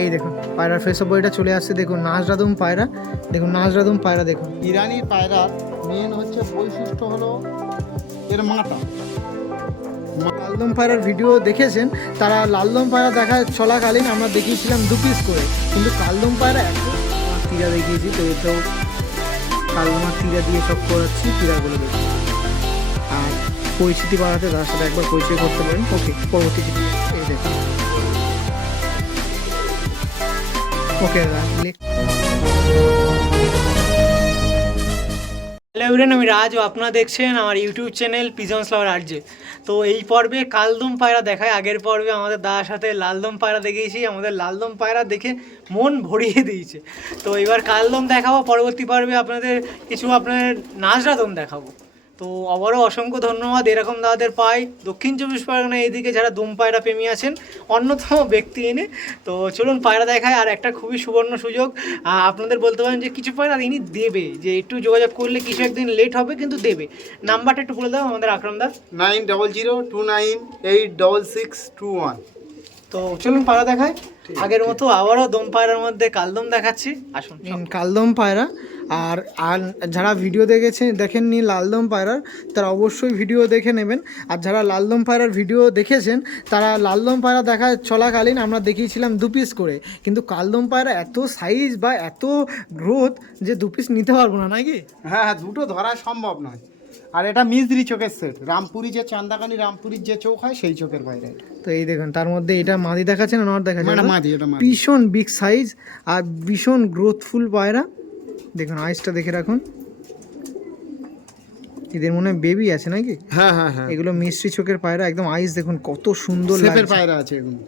এই দেখুন পায়রার ফেস বইটা চলে আসছে দেখুন নাজরাদুম পায়রা দেখুন নাজরাদুম পায়রা দেখুন। ইরানি পায়রার মেন হচ্ছে বৈশিষ্ট্য হলো এর মাথা লালদম পায়রার ভিডিও দেখেছেন? তারা লালদম পায়রা দেখা চলাকালীন আমরা দেখিয়েছিলাম দু পিস করে কিন্তু কালদম পায়রা আমার তীরা দেখিয়েছি তো এতেও কালদমার তীরা দিয়ে সব করাচ্ছি তীরাগুলো দেখুন। আর পরিচিতি বাড়াতে তার সাথে একবার পরিচয় করতে পারেন। ওকে পরবর্তী এই দেখুন। হ্যালো আমি রাজ ও আপনারা দেখছেন আমার ইউটিউব চ্যানেল পিজন্স লাভার আর্জে। তো এই পর্বে কালদম পায়রা দেখায়। আগের পর্বে আমাদের দাদার সাথে লালদম পায়রা দেখিয়েছি, আমাদের লালদম পায়রা দেখে মন ভরিয়ে দিয়েছে। তো এবার কালদম দেখাবো, পরবর্তী পর্বে আপনাদের কিছু আপনাদের নাজরাদম দেখাবো। তো আবারও অসংখ্য ধন্যবাদ এরকম দাদাদের পাই দক্ষিণ চব্বিশ পরগনা এইদিকে যারা দম পায়রা প্রেমী আছেন অন্যতম ব্যক্তি এনে তো চলুন পায়রা দেখায় আর একটা খুবই সুবর্ণ সুযোগ। আপনাদের বলতে পারেন যে কিছু পায়রা ইনি দেবে যে একটু যোগাযোগ করলে কিছু একদিন লেট হবে কিন্তু দেবে। নাম্বারটা একটু বলে দাও আমাদের আকরাম দা। Nine double zero two nine eight double six two one. তো চলুন পায়রা দেখায়। আগের মতো আবারও দম পায়রার মধ্যে কালদম দেখাচ্ছি। আসুন কালদম পায়রা। আর আর যারা ভিডিও দেখেছেন দেখেননি লালদম পায়রার তারা অবশ্যই ভিডিও দেখে নেবেন। আর যারা লালদম পায়রার ভিডিও দেখেছেন তারা লালদম পায়রা দেখা চলাকালীন আমরা দেখিয়েছিলাম দু পিস করে। কিন্তু কালদম পায়রা এত সাইজ বা এত গ্রোথ যে দু পিস নিতে পারব না নাকি? হ্যাঁ হ্যাঁ দুটো ধরা সম্ভব নয়। আর এটা মিজরি চোখের সেট রামপুরি যে চান্দাকানি রামপুরির যে চোখ হয় সেই চোখের বাইরে। তো এই দেখুন তার মধ্যে এটা মাদি দেখাচ্ছে না নর দেখাচ্ছে? মাদি এটা ভীষণ বিগ সাইজ আর ভীষণ গ্রোথফুল পায়রা। দেখুন আইসটা দেখে রাখুন। এদের মনে হয় বেবি আছে নাকি? হ্যাঁ হ্যাঁ হ্যাঁ। এগুলো মিষ্টি চোখের পায়রা একদম আইস দেখুন কত সুন্দর লাগছে। পায়রা আছে এগুলো।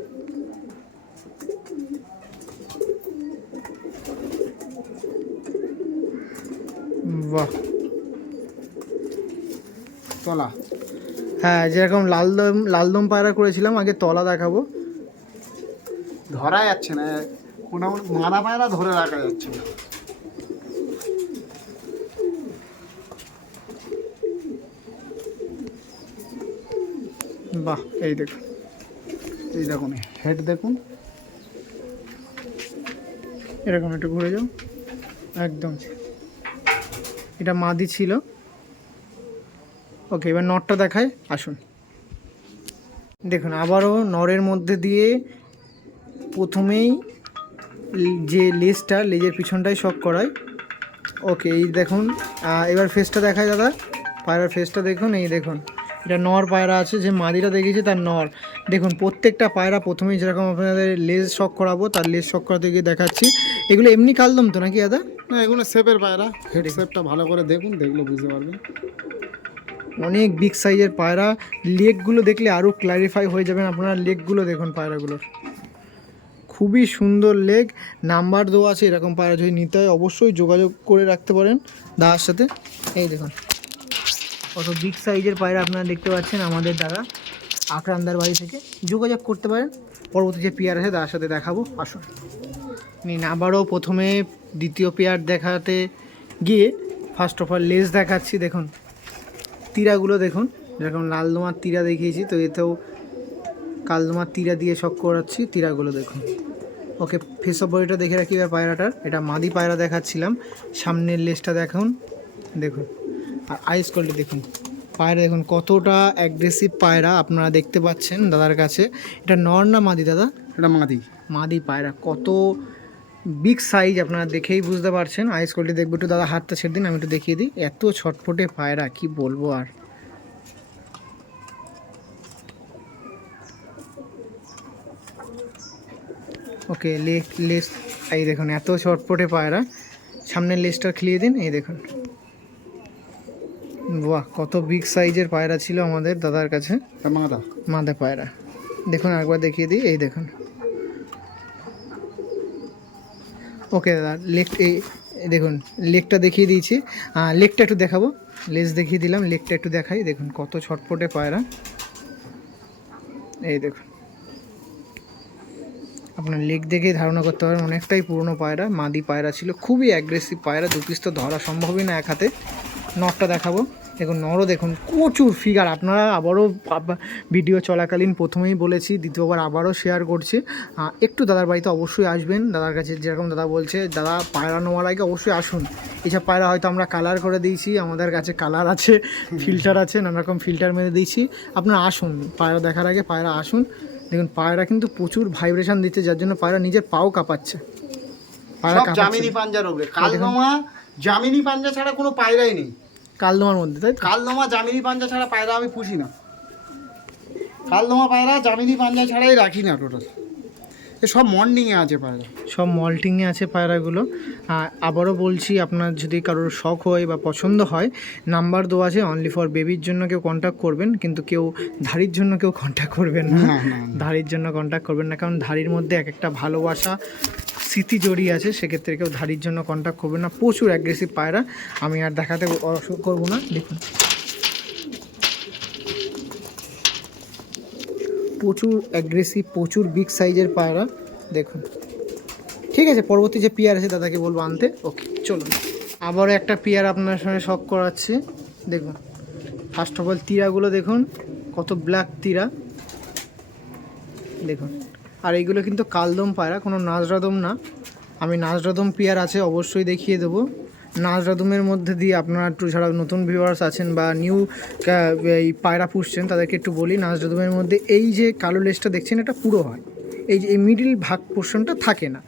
বাহ। তলা। হ্যাঁ যেরকম লালদম লালদম পায়রা করেছিলাম আগে তলা দেখাবো। ধরা যাচ্ছে না মোটামুটি মাদা পায়রা ধরে রাখা যাচ্ছে না। বাহ, এই দেখুন। এই দেখুন হেড দেখুন। এরকম একটু ঘুরে যাও। একদম। এটা মাদি ছিল। ওকে, এবার নটটা দেখায় আসুন। দেখুন, আবারও নরের মধ্যে দিয়ে প্রথমেই যে লেজটা, লেজের পিছনটাই শক করায়। ওকে, এই দেখুন এবার ফেসটা দেখায় দাদা। পায়রার ফেসটা দেখুন, এই দেখুন। এটা নর পায়রা আছে যে মাদিটা দেখিয়েছে তার নর। দেখুন প্রত্যেকটা পায়রা প্রথমেই যেরকম আপনাদের লেজ শক করাবো তার লেজ শক করাতে গিয়ে দেখাচ্ছি। এগুলো এমনি কালদম তো নাকি দাদা? না এগুলো শেপের পায়রা। হেড শেপটা ভালো করে দেখুন দেখলে বুঝতে পারবেন। অনেক বিগ সাইজের পায়রা। লেগগুলো দেখলে আরও ক্ল্যারিফাই হয়ে যাবেন আপনারা লেগগুলো দেখুন পায়রাগুলোর। খুবই সুন্দর লেগ নাম্বার দেওয়া আছে এরকম পায়রা যদি নিতে হয় অবশ্যই যোগাযোগ করে রাখতে পারেন দাদার সাথে। এই দেখুন। কত বিগ সাইজের পায়রা আপনারা দেখতে পাচ্ছেন আমাদের দাদা আকরামদার বাড়ি থেকে। যোগাযোগ করতে পারেন। পরবর্তী যে পেয়ার আছে, তার সাথে দেখাবো। আসুন। নিন আবারও প্রথমে দ্বিতীয় পেয়ার দেখাতে গিয়ে ফার্স্ট অফ অল লেস দেখাচ্ছি, দেখুন। তীরাগুলো দেখুন। যেরকম লালদোমার তীরা দেখিয়েছি, তো এতেও কালদোমার তীরা দিয়ে শখ করাচ্ছি। তীরাগুলো দেখুন। ওকে ফেস অফ বডিটা দেখে রাখি পায়রাটার। এটা মাদি পায়রা দেখাচ্ছিলাম। সামনের লেসটা দেখুন। দেখুন। আর আইস কোয়ালিটি দেখুন। পায়রা দেখুন কতটা অ্যাগ্রেসিভ পায়রা আপনারা দেখতে পাচ্ছেন দাদার কাছে। এটা নর না মাদি দাদা? এটা মাদি। মাদি পায়রা কত বিগ সাইজ আপনারা দেখেই বুঝতে পারছেন। আইস কোয়ালিটি দেখব একটু দাদা হাতটা ছেড়ে দিন আমি একটু দেখিয়ে দিই। এত ছটফটে পায়রা কি বলব আর। ওকে লেগ লেস এই দেখুন এত ছটফটে পায়রা। সামনের লেসটা খুলিয়ে দিন এই দেখুন। বাহ কত বিগ সাইজের পায়রা ছিল আমাদের দাদার কাছে। মাদা। মাদা পায়রা। দেখুন একবার দেখিয়ে দিই এই দেখুন। ওকে দাদা লেক এই দেখুন লেকটা দেখিয়ে দিয়েছি। লেকটা একটু দেখাবো। লেজ দেখিয়ে দিলাম লেকটা একটু দেখাই। দেখুন কত ছটপটে পায়রা। এই দেখুন। আপনার লেক দেখেই ধারণা করতে পারেন অনেকটাই পুরনো পায়রা মাদি পায়রা ছিল। খুবই অ্যাগ্রেসিভ পায়রা দু পিস তো ধরা সম্ভবই না এক হাতে। নটটা দেখাবো। দেখুন নরও দেখুন প্রচুর ফিগার আপনারা আবারও ভিডিও চলাকালীন প্রথমেই বলেছি দ্বিতীয়বার আবারও শেয়ার করছি। একটু দাদার বাড়িতে অবশ্যই আসবেন। দাদার কাছে যেরকম দাদা বলছে দাদা পায়রা নেওয়ার আগে অবশ্যই আসুন। এইসব পায়রা হয়তো আমরা কালার করে দিয়েছি আমাদের কাছে কালার আছে ফিল্টার আছে নানা রকম ফিল্টার মেরে দিয়েছি। আপনারা আসুন পায়রা দেখার আগে পায়রা আসুন। দেখুন পায়রা কিন্তু প্রচুর ভাইব্রেশন দিচ্ছে যার জন্য পায়রা নিজের পাও কাঁপাচ্ছে। পায়রা কাঁপাচ্ছে। জামিনি পাঞ্জার ওপরে কালদমা জামিনি পাঞ্জা ছাড়া কোনো পায়রাই নেই। কালদমার মধ্যে, তাই? কালদমা জামিনি পাঞ্জা ছাড়া পায়রা আমি পুষি না কালদমা পায়রা জামিনি পাঞ্জা ছাড়াই রাখি না টোটাল সব মর্নিংয়ে আছে পায়রা? সব মল্টিংয়ে আছে পায়রাগুলো। আবারও বলছি আপনার যদি কারোর শখ হয় বা পছন্দ হয় নাম্বার দেওয়া আছে অনলি ফর বেবির জন্য কেউ কন্ট্যাক্ট করবেন কিন্তু কেউ ধাড়ির জন্য কেউ কন্ট্যাক্ট করবেন না। না না ধাড়ির জন্য কন্ট্যাক্ট করবেন না কারণ ধাড়ির মধ্যে এক একটা ভালোবাসা স্মৃতি জড়িয়ে আছে সেক্ষেত্রে কেউ ধাড়ির জন্য কন্ট্যাক্ট করবেন না। প্রচুর অ্যাগ্রেসিভ পায়রা আমি আর দেখাতে করব না দেখুন। প্রচুর অ্যাগ্রেসিভ প্রচুর বিগ সাইজের পায়রা, দেখুন। ঠিক আছে, পরবর্তী যে পিয়ার আছে, দাদাকে বলব আনতে। ওকে চলুন। আবারও একটা পিয়ার আপনার সঙ্গে শখ করাচ্ছি। দেখুন ফার্স্ট অফ অল তীরাগুলো দেখুন, কত ব্ল্যাক তীরা। দেখুন, আর এইগুলো কিন্তু কালদম পায়রা, কোনো নাজরাদম না। আমি নাজরাদম পিয়ার আছে, অবশ্যই দেখিয়ে দেবো। নাজরাদমের মধ্যে দিয়ে আপনারা একটু যারা নতুন ভিউয়ার্স আছেন বা নিউ এই পায়রা পুষছেন, তাদেরকে একটু বলি নাজরাদুমের মধ্যে এই যে কালো লেসটা দেখছেন, এটা পুরো হয়। এই যে এই মিডিল ভাগ পোর্শনটা থাকে না।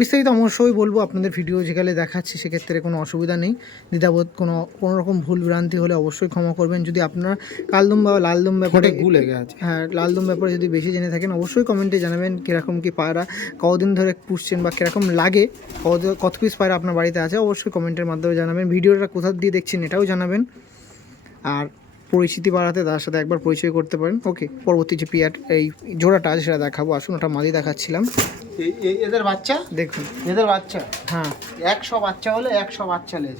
বিস্তারিত অবশ্যই বলব আপনাদের ভিডিও যেখানে দেখাচ্ছি সেক্ষেত্রে কোনো অসুবিধা নেই। দ্বিধাবোধ কোনো কোনো রকম ভুল ভ্রান্তি হলে অবশ্যই ক্ষমা করবেন। যদি আপনার কালদম বা লালদম ব্যাপারে ফোটে গুলে গেছে হ্যাঁ লালদম ব্যাপারে যদি বেশি জেনে থাকেন অবশ্যই কমেন্টে জানাবেন কীরকম কি পায়রা কতদিন ধরে পুষছেন বা কীরকম লাগে কত কত পিস পায়রা আপনার বাড়িতে আছে অবশ্যই কমেন্টের মাধ্যমে জানাবেন। ভিডিওটা কোথা দিয়ে দেখছেন এটাও জানাবেন। আর পরিচিতি বাড়াতে তার সাথে একবার পরিচয় করতে পারেন। ওকে পরবর্তী যে পিয়ার এই জোড়াটা আছে সেটা দেখাবো। আসুন ওটা মাদি দেখাচ্ছিলাম। এদের বাচ্চা? দেখুন। এদের বাচ্চা? হ্যাঁ। একশো বাচ্চা হলে একশো বাচ্চা লেজ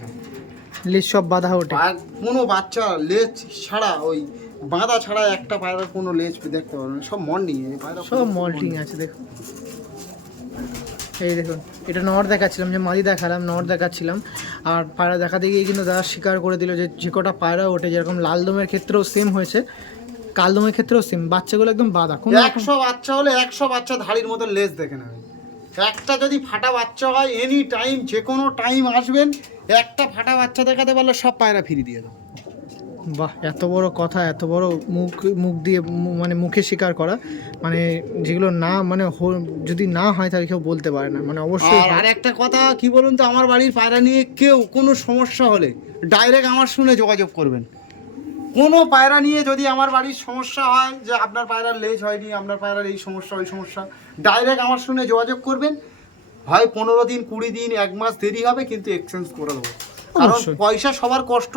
লিস সব বাধা ওঠে। আর কোনো বাচ্চা লেজ ছাড়া ওই বাঁধা ছাড়া একটা পায়রার কোনো লেজ দেখতে পারবে না। সব মর্নিং পায়রা সব মল্টিং আছে দেখুন। এই দেখুন এটা নর দেখাচ্ছিলাম যে মাদি দেখালাম নর দেখাচ্ছিলাম। আর পায়রা দেখাতে গিয়ে কিন্তু দাদা স্বীকার করে দিল যে যে কটা পায়রা ওঠে যেরকম লালদমের ক্ষেত্রেও সেম হয়েছে। কালদমের ক্ষেত্রেও সেম বাচ্চাগুলো একদম বাঁধা। কোনো একশো বাচ্চা হলে একশো বাচ্চা ধাড়ির মতো লেজ দেখে নেবে। একটা যদি ফাটা বাচ্চা হয় এনি টাইম যে কোনো টাইম আসবেন একটা ফাটা বাচ্চা দেখাতে পারলে সব পায়রা ফিরিয়ে দিয়ে দেবো। বাহ এত বড় কথা এত বড় মুখ মুখ দিয়ে মানে মুখে স্বীকার করা। মানে যেগুলো না মানে যদি না হয় তাহলে কেউ বলতে পারে না। মানে অবশ্যই আর আর একটা কথা কি বলুন তো আমার বাড়ির পায়রা নিয়ে কেউ কোনো সমস্যা হলে ডাইরেক্ট আমার শুনে যোগাযোগ করবেন। কোনো পায়রা নিয়ে যদি আমার বাড়ির সমস্যা হয় যে আপনার পায়রার লেজ হয়নি আপনার পায়রার এই সমস্যা ওই সমস্যা ডাইরেক্ট আমার শুনে যোগাযোগ করবেন। হয় পনেরো দিন কুড়ি দিন এক মাস দেরি হবে কিন্তু এক্সচেঞ্জ করে দেবো। কারণ পয়সা সবার কষ্ট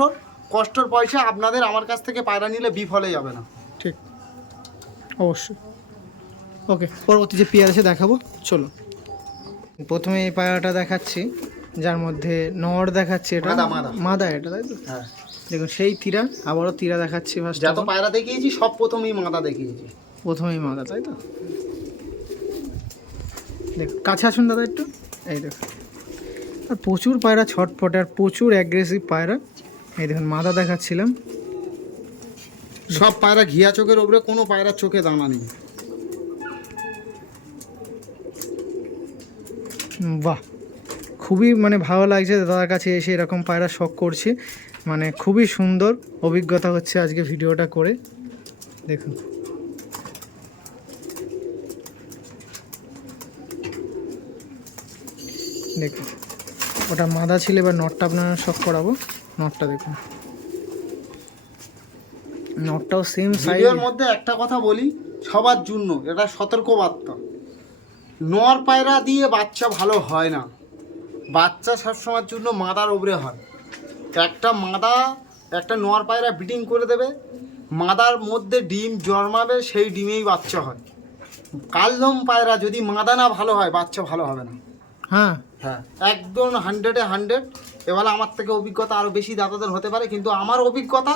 কষ্টর পয়সা আপনাদের আমার কাছ থেকে পায়রা নিলে বিফলে যাবে না। ঠিক। অবশ্যই। ওকে পরবর্তী যে পেয়ার আছে দেখাবো। চলো প্রথমে এই পায়রাটা দেখাচ্ছি যার মধ্যে নর দেখাচ্ছে এটা। মাদা, এটা তাই তো? হ্যাঁ। দেখুন সেই তীরা আবারও তীরা দেখাচ্ছি ফার্স্ট যত পায়রা দেখিয়েছি সব প্রথমেই মাদা দেখিয়েছি। প্রথমেই মাদা তাই তো? দেখ কাছে আসুন দাদা একটু। এই দেখুন। আর প্রচুর পায়রা ছটফটে আর প্রচুর অ্যাগ্রেসিভ পায়রা। এই দেখুন মাদা দেখাচ্ছিলাম। সব পায়রা ঘিয়া চোখের ওপরে কোনো পায়রার চোখে দানা নেই। বাহ খুবই মানে ভালো লাগছে দাদার কাছে এসে এরকম পায়রা শখ করছি। মানে খুবই সুন্দর অভিজ্ঞতা হচ্ছে আজকে ভিডিওটা করে। দেখুন। দেখুন। ওটা মাদা ছিল, এবার নটটা আপনারা শখ করাবো। নটটা দেখুন। নটটাও সেম সাইজের মধ্যে একটা কথা বলি, সবার জন্য এটা সতর্ক বার্তা নর পায়রা দিয়ে বাচ্চা ভালো হয় না। বাচ্চা সবসময়ের জন্য মাদার ওপরে হয়। একটা মাদা একটা নোয়ার পায়রা ব্রিডিং করে দেবে। মাদার মধ্যে ডিম জন্মাবে সেই ডিমেই বাচ্চা হয়। কালদম পায়রা যদি মাদা না ভালো হয় বাচ্চা ভালো হবে না। হ্যাঁ। হ্যাঁ একদম হান্ড্রেডে হান্ড্রেড এবার আমার থেকে অভিজ্ঞতা আরও বেশি দাদাদের হতে পারে কিন্তু আমার অভিজ্ঞতা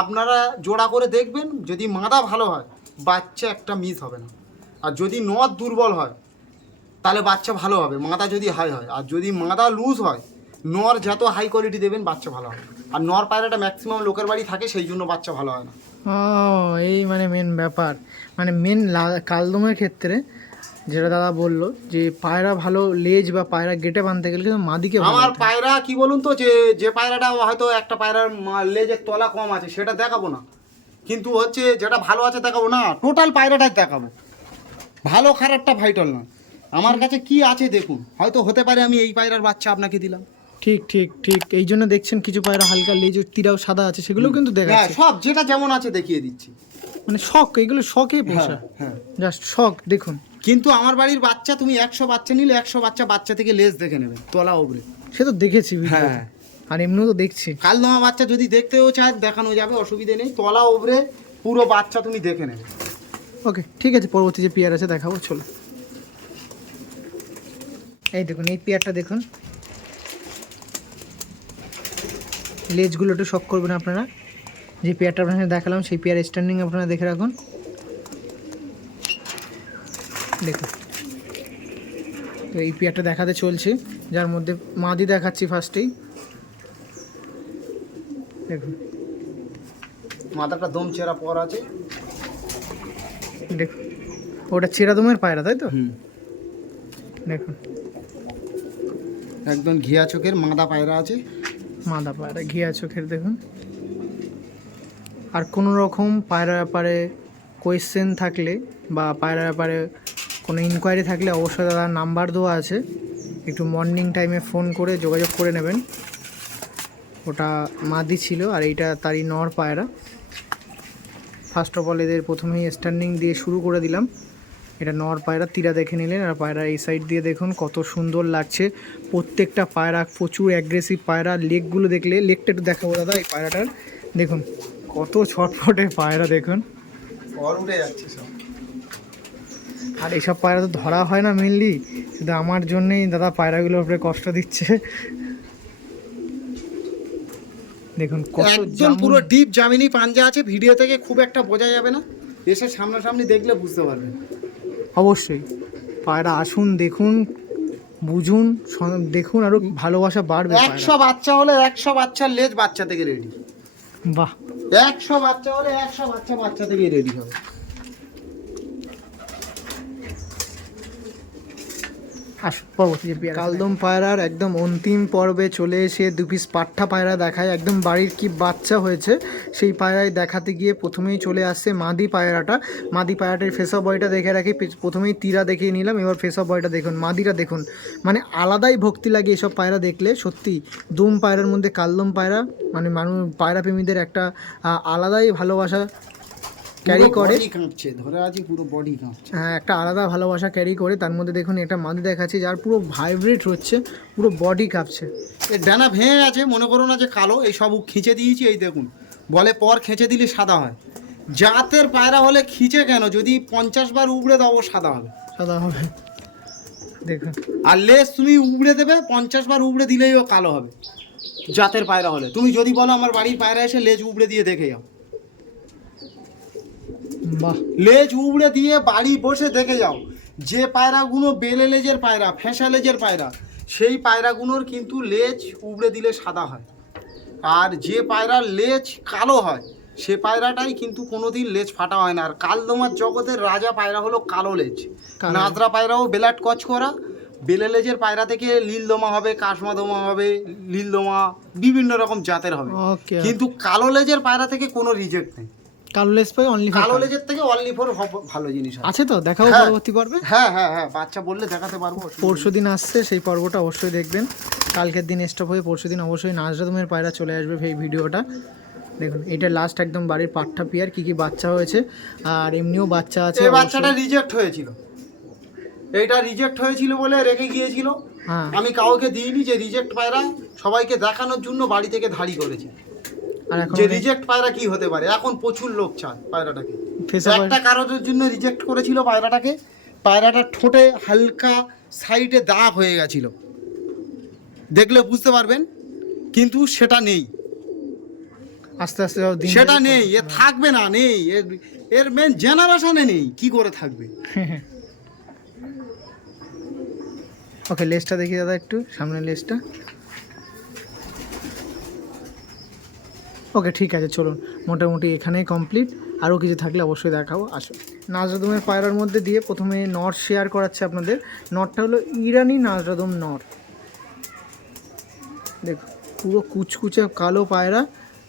আপনারা জোড়া করে দেখবেন যদি মাদা ভালো হয় বাচ্চা একটা মিস হবে না। আর যদি নদ দুর্বল হয় তাহলে বাচ্চা ভালো হবে মাদা যদি হাই হয়। আর যদি মাদা লুজ হয় নর যত হাই কোয়ালিটি দেবেন বাচ্চা ভালো হয় আর নর পায়রাটা ম্যাক্সিমাম লোকের বাড়ি থাকে সেই জন্য বাচ্চা ভালো হয় না। ও এই মানে মেন ব্যাপার। মানে মেন কালদমের ক্ষেত্রে যেটা দাদা বলল যে পায়রা ভালো লেজ বা পায়রা গেটে বানতে গেলে কিন্তু মাদিকে আমার পায়রা কি বলুন তো যে যে পায়রাটা হয়তো একটা পায়রার লেজের তলা কম আছে সেটা দেখাবো না। কিন্তু হচ্ছে যেটা ভালো আছে দেখাবো না টোটাল পায়রাটাই দেখাবো। ভালো খারাপটা ভাইটাল না আমার কাছে কি আছে দেখুন। হয়তো হতে পারে আমি এই পায়রার বাচ্চা আপনাকে দিলাম। ঠিক ঠিক ঠিক। এই জন্য দেখছেন কিছু পায়রা হালকা লেজ তিরাও সাদা আছে সেগুলোও কিন্তু দেখা হ্যাঁ সব যেটা যেমন আছে দেখিয়ে দিচ্ছি। মানে শখ এগুলো শখে পোষা। হ্যাঁ হ্যাঁ। জাস্ট শখ দেখুন। কিন্তু আমার বাড়ির বাচ্চা তুমি একশো বাচ্চা নিলে একশো বাচ্চা বাচ্চা থেকে লেজ দেখে নেবে তলা ওপরে সে তো দেখেছি হ্যাঁ। আর এমনিও তো দেখছি। কালদমা বাচ্চা যদি দেখতেও চায় দেখানো যাবে অসুবিধে নেই। তলা ওপরে পুরো বাচ্চা তুমি দেখে নেবে। ওকে ঠিক আছে পরবর্তী যে পেয়ার আছে দেখাবো চলো। এই দেখুন এই পেয়ারটা দেখুন। লেজগুলো একটু শখ করবেন আপনারা। যে পেয়ারটা আপনাদের দেখালাম সেই পেয়ার স্ট্যান্ডিং আপনারা দেখে রাখুন। দেখুন। তো এই পেয়ারটা দেখাতে চলছে যার মধ্যে মাদি দেখাচ্ছি ফার্স্টেই দেখুন। মাথাটা দম চেরা পর আছে। দেখুন। ওটা চেরাদমের পায়রা তাই তো? হুম। দেখুন। একদম ঘিয়া চোখের মাদা পায়রা আছে। মাদা পায়রা ঘিয়া চোখের দেখুন। আর কোনো রকম পায়রা ব্যাপারে কোয়েশ্চেন থাকলে বা পায়রা ব্যাপারে কোনো ইনকোয়ারি থাকলে অবশ্যই দাদার নাম্বার দেওয়া আছে। একটু মর্নিং টাইমে ফোন করে যোগাযোগ করে নেবেন। ওটা মাদি ছিল আর এইটা তারই নর পায়রা। ফার্স্ট অফ অল এদের প্রথমেই স্ট্যান্ডিং দিয়ে শুরু করে দিলাম। এটা নর পায়রা তীরা দেখে নিলেন। আর পায়রা এই সাইড দিয়ে দেখুন কত সুন্দর লাগছে। প্রত্যেকটা পায়রা প্রচুর অ্যাগ্রেসিভ পায়রা। লেগগুলো দেখলে লেগটা একটু দেখাবো দাদা এই পায়রাটার। দেখুন কত ছটফটে পায়রা দেখুন। উঠে যাচ্ছে সব। আর এসব পায়রা তো ধরা হয় না মেনলি শুধু আমার জন্যেই দাদা পায়রাগুলোর উপরে কষ্ট দিচ্ছে। দেখুন কত একদম পুরো ডিপ জামিনি পাঞ্জা আছে। ভিডিও থেকে খুব একটা বোঝা যাবে না। এসে সামনাসামনি দেখলে বুঝতে পারবেন। অবশ্যই। পায়রা আসুন দেখুন বুঝুন দেখুন আরও ভালোবাসা বাড়বে একশো বাচ্চা হলে একশো বাচ্চার লেজ বাচ্চা থেকে রেডি বাহ। একশো বাচ্চা হলে একশো বাচ্চা বাচ্চা থেকে রেডি হবে। আসুন পরবর্তী যে কালদম পায়রার একদম অন্তিম পর্বে চলে এসে দু পিস পাঠা পায়রা দেখায়। একদম বাড়ির কি বাচ্চা হয়েছে সেই পায়রায় দেখাতে গিয়ে প্রথমেই চলে আসছে মাদি পায়রাটা। মাদি পায়রাটার ফেসা বয়টা দেখে রাখি প্রথমেই তীরা দেখিয়ে নিলাম এবার ফেসা বয়টা দেখুন মাদিটা দেখুন। মানে আলাদাই ভক্তি লাগে এসব পায়রা দেখলে সত্যি। দুম পায়রার মধ্যে কালদম পায়রা মানে মানুষ পায়রা প্রেমীদের একটা আলাদাই ভালোবাসা ক্যারি করে। কাঁপছে ধরে আছি পুরো বডি কাঁপছে। হ্যাঁ একটা আলাদা ভালোবাসা ক্যারি করে তার মধ্যে দেখুন একটা মাদি দেখাচ্ছি যার পুরো ভাইব্রেট হচ্ছে পুরো বডি কাঁপছে। এর ডানা ভেঙে গেছে মনে করো না যে কালো এই সব খিঁচে দিয়েছি এই দেখুন। বলে পর খেঁচে দিলে সাদা হয়। জাতের পায়রা হলে খিঁচে কেন? যদি পঞ্চাশ বার উবড়ে দাও সাদা হবে। সাদা হবে। দেখুন। আর লেস তুমি উবড়ে দেবে পঞ্চাশ বার উবড়ে দিলেই ও কালো হবে। জাতের পায়রা হলে। তুমি যদি বলো আমার বাড়ির পায়রা এসে লেজ উবড়ে দিয়ে দেখে যাও। লেজ উবড়ে দিয়ে বাড়ি বসে দেখে যাও। যে পায়রাগুলো বেলে লেজের পায়রা ফেঁসা লেজের পায়রা সেই পায়রাগুলোর কিন্তু লেজ উবড়ে দিলে সাদা হয়। আর যে পায়রার লেজ কালো হয় সে পায়রাটাই কিন্তু কোনোদিন লেজ ফাটা হয় না। আর কালদমার জগতের রাজা পায়রা হলো কালো লেজ। নাজরা পায়রাও বেলাট কচ করা। বেলে লেজের পায়রা থেকে লীলদমা হবে কাশমা দমা হবে লীলদমা বিভিন্ন রকম জাতের হবে। কিন্তু কালো লেজের পায়রা থেকে কোনো রিজেক্ট নেই। কালো লেস পাই অনলি কালো লেজের থেকে অনলি ফর ভালো জিনিস আছে। তো? দেখাবো হ্যাঁ। পরবর্তী পর্বে? হ্যাঁ হ্যাঁ হ্যাঁ বাচ্চা বললে দেখাতে পারব পরশু দিন আসছে সেই পর্বটা অবশ্যই দেখবেন। কালকের দিন স্টপ হয়ে পরশু দিন অবশ্যই নাজরাদমের পায়রা চলে আসবে সেই ভিডিওটা। দেখুন এটা লাস্ট একদম বাড়ির পাঠা পিয়ার কি কি বাচ্চা হয়েছে আর এমনিও বাচ্চা আছে এই বাচ্চাটা রিজেক্ট হয়েছিল। এইটা রিজেক্ট হয়েছিল বলে রেখে গিয়েছিল। হ্যাঁ। আমি কাউকে দিইনি যে রিজেক্ট পায়রা সবাইকে দেখানোর জন্য বাড়ি থেকে ধাড়ি করেছি। যে রিজেক্ট পায়রা কি হতে পারে? এখন প্রচুর লোক চায় পায়রাটাকে। একটা কারণের জন্য রিজেক্ট করেছিল পায়রাটাকে পায়রাটা ঠোঁটে হালকা সাইডে দাগ হয়ে গেছিল। দেখলে বুঝতে পারবেন কিন্তু সেটা নেই। আস্তে আস্তে সেটা নেই এ থাকবে না নেই। এর এর মেন জেনারেশনে নেই কি করে থাকবে? ওকে লেসটা দেখি দাদা একটু সামনে লেসটা ওকে, ঠিক আছে, চলুন। মোটামুটি এখানেই কমপ্লিট আরও কিছু থাকলে অবশ্যই দেখাবো আসুন। নাজরাদমের পায়রার মধ্যে দিয়ে প্রথমে নর শেয়ার করাচ্ছে আপনাদের। নরটা হলো ইরানি নাজরাদম নর দেখুন, পুরো কুচকুচে কালো পায়রা।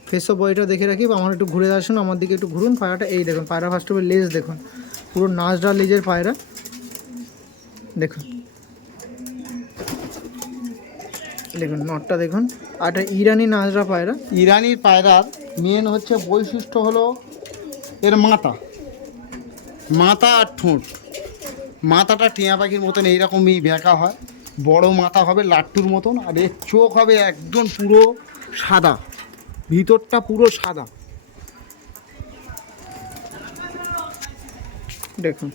ফেস বডিটা দেখে রাখি, আমার একটু ঘুরে আসুন, আমার দিকে একটু ঘুরুন। পায়রাটা এই দেখুন, পায়রা ফার্স্ট অফ লেজ দেখুন। পুরো নাজরা লেজের পায়রা। দেখুন। দেখুন নটটা দেখুন। আর এটা ইরানি নাজরা পায়রা। ইরানির পায়রার মেন হচ্ছে বৈশিষ্ট্য হলো এর মাথা। মাথা আর ঠোঁট। মাথাটা টিয়া পাখির মতন এইরকমই ভেঁকা হয়। বড় মাথা হবে লাট্টুর মতন আর এর চোখ হবে একদম পুরো সাদা। ভিতরটা পুরো সাদা। দেখুন।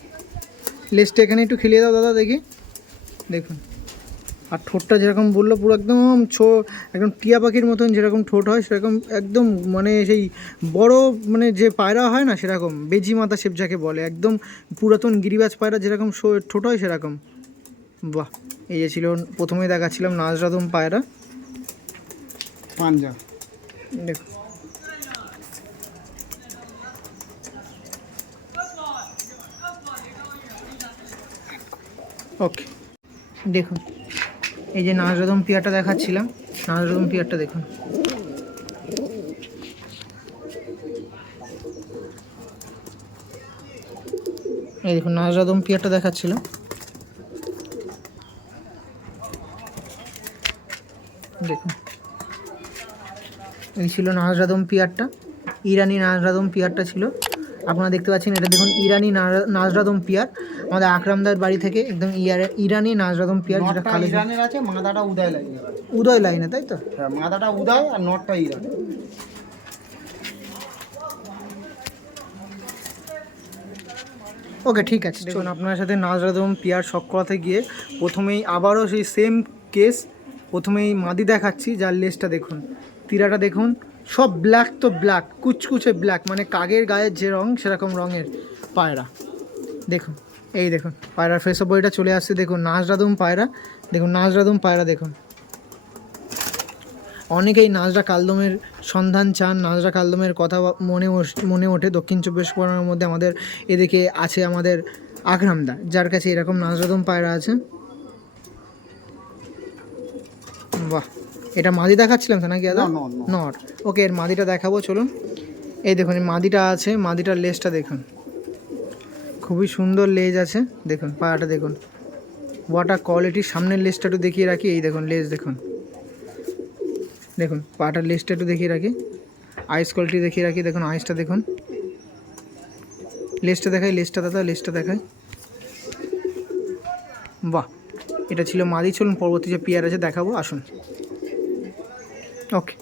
লেজটা এখানে একটু খেলিয়ে দাও দাদা দেখি। দেখুন। আর ঠোঁটটা যেরকম বলল পুরো একদম ছো একদম টিয়া পাখির মতন যেরকম ঠোঁট হয় সেরকম একদম মানে সেই বড় মানে যে পায়রা হয় না সেরকম বেজি মাথা শেপ যাকে বলে একদম পুরাতন গিরিবাজ পায়রা যেরকম ঠোঁট হয় সেরকম। বাহ এই যে ছিল প্রথমেই দেখাচ্ছিলাম নাজরাদম পায়রা। পাঞ্জা। দেখুন ওকে দেখুন। এই যে নাজরদম পিয়ারটা দেখাচ্ছিলাম নাজরদম পিয়ারটা দেখুন। এই দেখুন নাজরাদম পিয়ারটা দেখাচ্ছিলাম। দেখুন। এই ছিল নাজরাদম পিয়ারটা, ইরানি নাজরাদম পিয়ারটা ছিল। আপনারা দেখতে পাচ্ছেন, এটা দেখুন, ইরানি নাজরাদম পিয়ার। আমাদের আকরামদার বাড়ি থেকে একদম ইয়ার- ইরানি নাজরাদম পিয়ার যেটা কালো ইরানের আছে মাথাটা উদয় লাগে উদয় লাইনে তাই তো? হ্যাঁ মাথাটা উদয় আর নটটা ইরান। ওকে ঠিক আছে দেখুন আপনার সাথে নাজরাদম পিয়ার শখ করাতে গিয়ে প্রথমেই আবারও সেই সেম কেস প্রথমেই মাদি দেখাচ্ছি যার লেজটা দেখুন তিরাটা দেখুন সব ব্ল্যাক তো ব্ল্যাক কুচকুচে ব্ল্যাক মানে কাগের গায়ের যে রং সেরকম রঙের পায়রা। দেখুন। এই দেখুন পায়রার ফেস বইটা চলে আসছে দেখুন নাজরাদম পায়রা দেখুন নাজরাদম পায়রা দেখুন। অনেকেই নাজরা কালদমের সন্ধান চান নাজরা কালদমের কথা মনে মনে ওঠে দক্ষিণ চব্বিশ পরগনার মধ্যে আমাদের এদিকে আছে আমাদের আগ্রামদা যার কাছে এরকম নাজরাদম পায়রা আছে। বাহ এটা মাদি দেখাচ্ছিলাম তো নাকি দাদা। নট ওকে এর মাদিটা দেখাবো চলুন। এই দেখুন এই মাদিটা আছে মাদিটার লেসটা দেখুন। খুবই সুন্দর লেজ আছে। দেখুন পায়াটা দেখুন। ওয়াটার কোয়ালিটির সামনের লেজটা একটু দেখিয়ে রাখি। এই দেখুন, লেজ দেখুন। দেখুন, পাটার লেজটা একটু দেখিয়ে রাখি। আইস কোয়ালিটি দেখিয়ে রাখি। দেখুন আইসটা দেখুন। লেজটা দেখাই, লেজটা দাদা, লেজটা দেখাই। বাহ, এটা ছিল মাদি। চলুন, পরবর্তী যে পিয়ার আছে, দেখাবো। আসুন। ওকে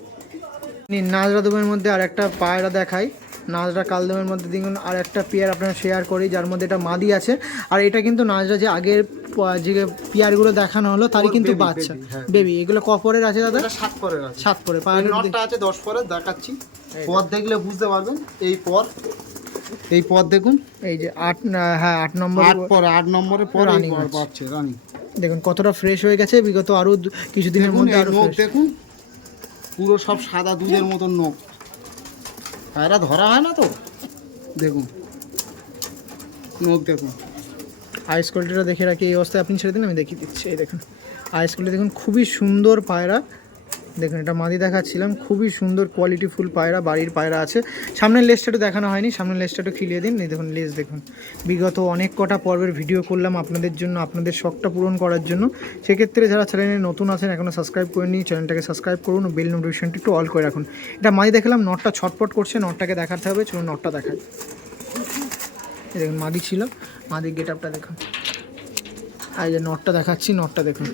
নাজরাদমের মধ্যে আর একটা পায়রা দেখাই। নাজরা কালদমের মধ্যে দেখুন আর একটা পেয়ার আপনারা শেয়ার করি যার মধ্যে এটা মাদি আছে। আর এটা কিন্তু নাজরা যে আগের যে পেয়ারগুলো দেখানো হলো তারই কিন্তু বাচ্চা। হ্যাঁ। বেবি এগুলো কপরের আছে দাদা? সাত পরের আছে। সাত পরে নটটা আছে দশ পরের দেখাচ্ছি। পর দেখলে বুঝতে পারবেন এই পর। এই পর দেখুন এই যে আট হ্যাঁ আট নম্বর আট পর আট নম্বরের পর রানিং পাচ্ছে রানি দেখুন কতটা ফ্রেশ হয়ে গেছে বিগত আরও কিছুদিনের মধ্যে আরও দেখুন পুরো সব সাদা দুধের মতন নখ। পায়রা ধরা হয় না তো? দেখুন। নখ দেখুন। আইস কোয়ালিটিটা দেখে রাখি এই অবস্থায় আপনি ছেড়ে দিন আমি দেখিয়ে দিচ্ছি। এই দেখুন আইস কোয়ালিটি দেখুন খুবই সুন্দর পায়রা। দেখুন, এটা মাদি দেখাচ্ছিলাম। খুবই সুন্দর কোয়ালিটি ফুল পায়রা, বাড়ির পায়রা আছে। সামনের লেজটা একটু দেখানো হয়নি, সামনের লেজটা একটু খিলিয়ে দিন। এই দেখুন লেজ দেখুন। বিগত অনেক কটা পর্বের ভিডিও করলাম আপনাদের জন্য, আপনাদের শখটা পূরণ করার জন্য। সেক্ষেত্রে যারা চ্যানেলে নতুন আছেন এখনও সাবস্ক্রাইব করে নিই চ্যানেলটাকে সাবস্ক্রাইব করুন ও বেল নোটিফিকেশনটি একটু অল করে রাখুন। এটা মাদি দেখলাম নটটা ছটপট করছে নটটাকে দেখাতে হবে, চলুন নটটা এই দেখুন, মাদি ছিল। মাদির গেট আপটা দেখুন। আর যে নটটা দেখাচ্ছি নটটা দেখুন।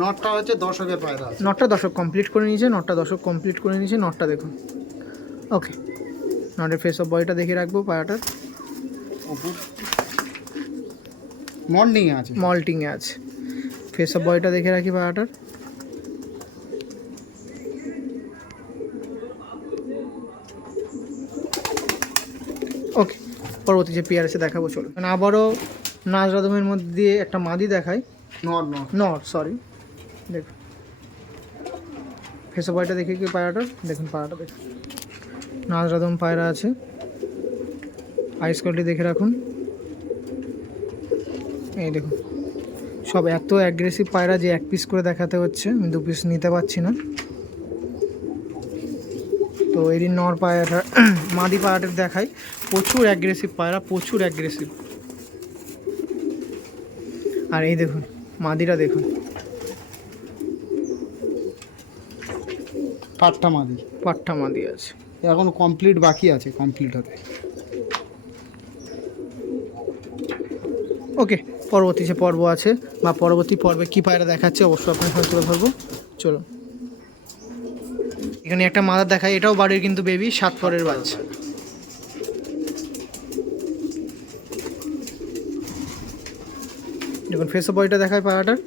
নটটা হচ্ছে দশকের পায়রা নটটা দশক কমপ্লিট করে নিয়েছে নটটা দশক কমপ্লিট করে নিয়েছে নটটা দেখুন। ওকে নটের ফেস অফ বয়টা দেখে রাখব পায়াটার অপুর মর্নিং আছে। মল্টিংয়ে আছে। ফেস অফ বয়টা দেখে রাখি পায়াটার। ওকে পরবর্তী যে পেয়ার আছে দেখাবো চলো আবারও নাজরাদমের মধ্যে দিয়ে একটা মাদি দেখায় নর নর। নট সরি দেখুন ফেসো বয়টা দেখে কি পায়রাটার? দেখুন পায়রাটা দেখুন নাজরাদম পায়রা আছে। আইস কোয়ালিটি দেখে রাখুন। এই দেখুন। সব এত অ্যাগ্রেসিভ পায়রা যে এক পিস করে দেখাতে হচ্ছে, আমি দু পিস নিতে পারছি না। তো এরই নর পায়রাটা, মাদি পায়রাটা দেখাই। প্রচুর অ্যাগ্রেসিভ পায়রা, প্রচুর অ্যাগ্রেসিভ আর এই দেখুন মাদিরা দেখুন। পাট্টা মাদি পাট্টা মাদি আছে। এখন কমপ্লিট বাকি আছে কমপ্লিট হতে। ওকে পরবর্তী যে পর্ব আছে বা পরবর্তী পর্বে কী পায়রা দেখাচ্ছে অবশ্যই আপনার সাথে তুলে ধরবো। চলো এখানে একটা মাদার দেখায় এটাও বাড়ির কিন্তু বেবি সাত পরের বাচ্চা। দেখুন ফেসো বয়টা দেখায় পায়রাটার।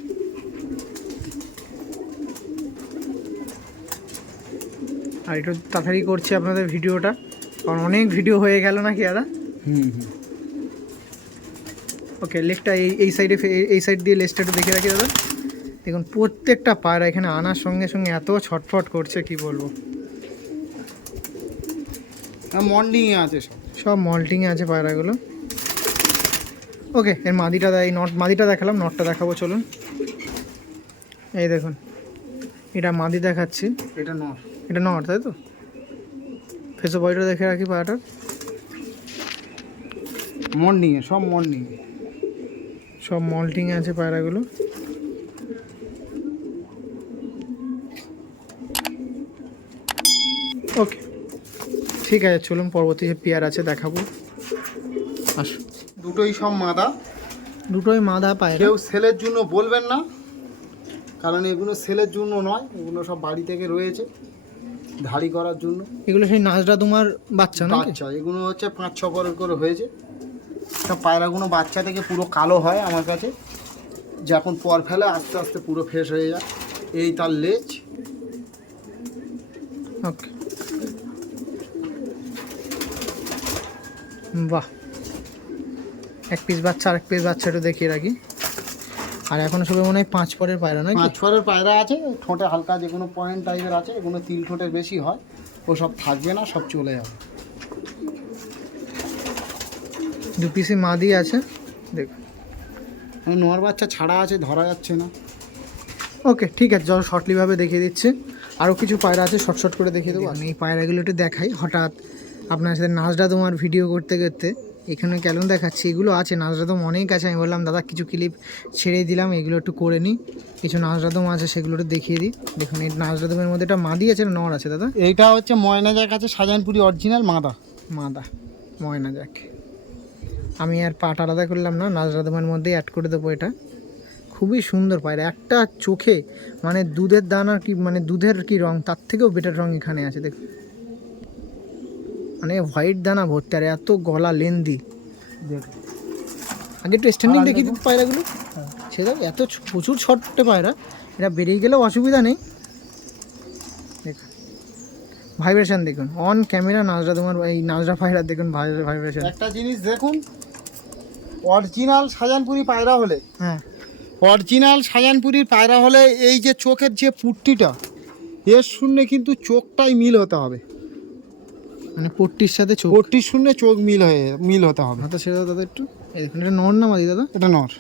আর একটু তাড়াতাড়ি করছি আপনাদের ভিডিওটা। কারণ অনেক ভিডিও হয়ে গেল নাকি দাদা? হুম হুম। ওকে লেগটা এই এই সাইডে এই সাইড দিয়ে লেজটা একটু দেখে রাখি দাদা। দেখুন প্রত্যেকটা পায়রা এখানে আনার সঙ্গে সঙ্গে এত ছটফট করছে কি বলব? মর্নিংয়ে আছে সব। সব মল্টিংয়ে আছে পায়রাগুলো। ওকে এর মাদিটা দেয় নট মাদিটা দেখালাম নটটা দেখাবো চলুন। এই দেখুন এটা মাদি দেখাচ্ছি। এটা নর এটা নট তাই তো? ফেসো বয়টা দেখে রাখি পায়রাটার মর্নিংয়ে সব মর্নিংয়ে। সব মল্টিংয়ে আছে পায়রাগুলো। ওকে ঠিক আছে চলুন পরবর্তী যে পেয়ার আছে দেখাবো। আসো। দুটোই সব মাদা। দুটোই মাদা পায় কেউ সেলের জন্য বলবেন না কারণ এগুলো সেলের জন্য নয় এগুলো সব বাড়ি থেকে রয়েছে। ধাড়ি করার জন্য। এগুলো সেই নাজরা তোমার বাচ্চা না বাচ্চা এগুলো হচ্ছে পাঁচ ছ পরের করে হয়েছে। সব পায়রাগুলো বাচ্চা থেকে পুরো কালো হয় আমার কাছে। যখন পর ফেলে আস্তে আস্তে পুরো ফ্রেশ হয়ে যায়। এই তার লেজ। ওকে। বাহ। এক পিস বাচ্চা আর এক পিস বাচ্চা একটু দেখিয়ে রাখি। আর এখনও সবে মনে হয় পাঁচ পরের পায়রা নয় পাঁচ পরের পায়রা আছে ঠোঁটে হালকা যে কোনো পয়েন্ট টাইপের আছে এগুলো তিল ঠোঁটের বেশি হয় ও সব থাকবে না সব চলে যাবে। দু পিসি মাদি আছে দেখ। আর নোয়ার বাচ্চা ছাড়া আছে ধরা যাচ্ছে না। ওকে ঠিক আছে চলো শর্টলিভাবে দেখিয়ে দিচ্ছি। আরও কিছু পায়রা আছে শর্ট শর্ট করে দেখিয়ে দেবো। আমি এই পায়রাগুলো একটু দেখাই হঠাৎ আপনার সাথে নাচটা তোমার ভিডিও করতে করতে এখানে কেন দেখাচ্ছি এগুলো আছে নাজরাদম অনেক আছে। আমি বললাম দাদা কিছু ক্লিপ ছেড়ে দিলাম এগুলো একটু করে নিই। কিছু নাজরাদম আছে সেগুলো একটু দেখিয়ে দিই। দেখুন এই নাচরাদমের মধ্যে একটা মাদি আছে নর আছে দাদা। এইটা হচ্ছে ময়নাজার আছে শাহজাহানপুরি অরিজিনাল মাদা। মাদা ময়না যাক আমি আর পাট আলাদা করলাম না নাজরাদমের মধ্যেই অ্যাড করে দেবো এটা। খুবই সুন্দর পায়রা একটা চোখে মানে দুধের দানা কি মানে দুধের কি রং তার থেকেও বেটার রং এখানে আছে দেখ মানে হোয়াইট দানা ভর্তি আর এত গলা লেন্দি আগে একটু স্ট্যান্ডিং আর দেখি। দেখো। পায়রাগুলো। সেটা এত ছ- প্রচুর ছটে পায়রা। এটা বেরিয়ে গেলেও অসুবিধা নেই। দেখুন ভাইব্রেশন দেখুন। অন ক্যামেরা নাজরা তোমার এই নাজরা পায়রা দেখুন ভাইব্রেশন একটা জিনিস দেখুন অরিজিনাল সাজানপুরি পায়রা হলে হ্যাঁ। অরিজিনাল শাহজাহানপুরির পায়রা হলে এই যে চোখের যে পুট্টিটা এর শূন্য কিন্তু চোখটাই মিল হতে হবে। মানে পট্টির সাথে চোখ পট্টির শূন্য চোখ মিল হয়ে মিল হতে হবে। ছেড়ে দাও দাদা একটু। এটা নর না মাদি দাদা? এটা নর।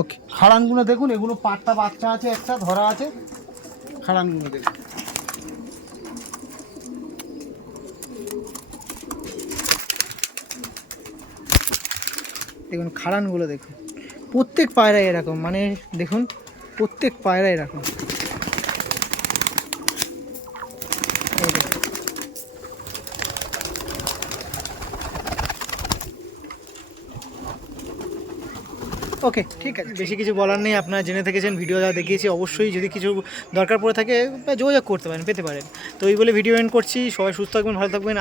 ওকে। খাড়ানগুলো দেখুন এগুলো পাটটা বাচ্চা আছে একটা ধরা আছে। খাড়ানগুলো দেখুন। দেখুন খাড়ানগুলো দেখুন। প্রত্যেক পায়রা এরকম মানে দেখুন প্রত্যেক পায়রা এরকম। ওকে ঠিক আছে বেশি কিছু বলার নেই আপনারা জেনে থেকেছেন ভিডিও যা দেখিয়েছি অবশ্যই যদি কিছু দরকার পড়ে থাকে বা যোগাযোগ করতে পারেন পেতে পারেন। তো এই বলে ভিডিও এন্ড করছি সবাই সুস্থ থাকবেন ভালো থাকবেন।